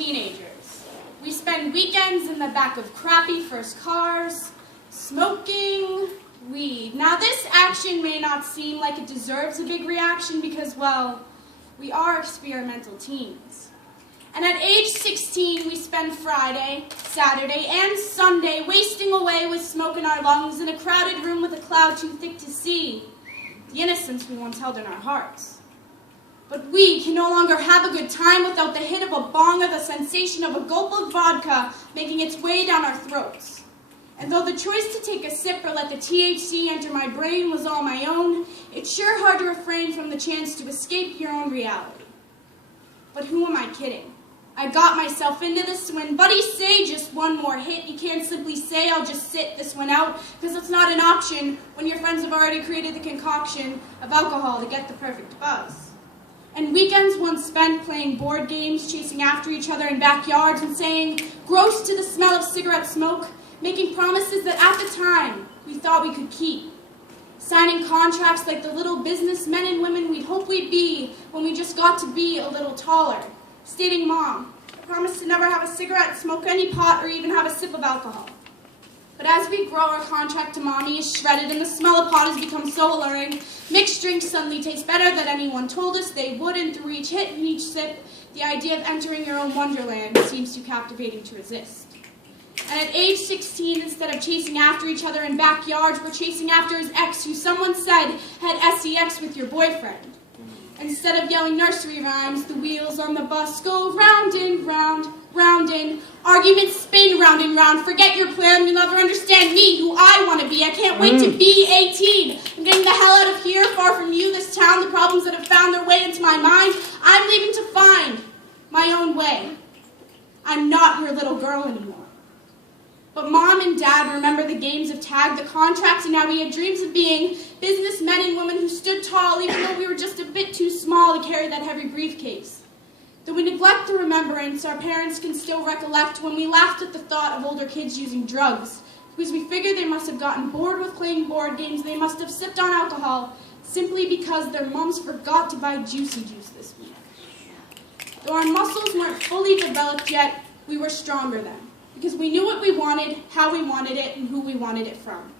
teenagers. We spend weekends in the back of crappy first cars, smoking weed. Now this action may not seem like it deserves a big reaction because, well, we are experimental teens. And at age 16, we spend Friday, Saturday, and Sunday wasting away with smoke in our lungs in a crowded room with a cloud too thick to see the innocence we once held in our hearts. But we can no longer have a good time without the hit of a bong or the sensation of a gulp of vodka making its way down our throats. And though the choice to take a sip or let the THC enter my brain was all my own, it's sure hard to refrain from the chance to escape your own reality. But who am I kidding? I got myself into this when buddies say just one more hit. You can't simply say I'll just sit this one out because it's not an option when your friends have already created the concoction of alcohol to get the perfect buzz. And weekends once spent playing board games, chasing after each other in backyards and saying, gross to the smell of cigarette smoke, making promises that at the time we thought we could keep. Signing contracts like the little businessmen and women we'd hoped we'd be when we just got to be a little taller. Stating, Mom, I promise to never have a cigarette, smoke any pot, or even have a sip of alcohol. But as we grow, our contract to Mommy is shredded and the smell of pot has become so alluring, mixed drinks suddenly taste better than anyone told us they would, and through each hit and each sip, the idea of entering your own wonderland seems too captivating to resist. And at age 16, instead of chasing after each other in backyards, we're chasing after his ex, who someone said had sex with your boyfriend. Instead of yelling nursery rhymes, the wheels on the bus go round and round, round and arguments spin round and round. Forget your plan, you'll never understand me, who I want to be. I can't wait to be 18. I'm getting the hell out of here, far from you, this town, the problems that have found their way into my mind. I'm leaving to find my own way. I'm not your little girl anymore. But Mom and Dad remember the games of tag, the contracts, and how we had dreams of being businessmen and women who stood tall even though we were just a bit too small to carry that heavy briefcase. Though we neglect the remembrance, our parents can still recollect when we laughed at the thought of older kids using drugs, because we figured they must have gotten bored with playing board games, they must have sipped on alcohol, simply because their moms forgot to buy Juicy Juice this week. Though our muscles weren't fully developed yet, we were stronger then, because we knew what we wanted, how we wanted it, and who we wanted it from.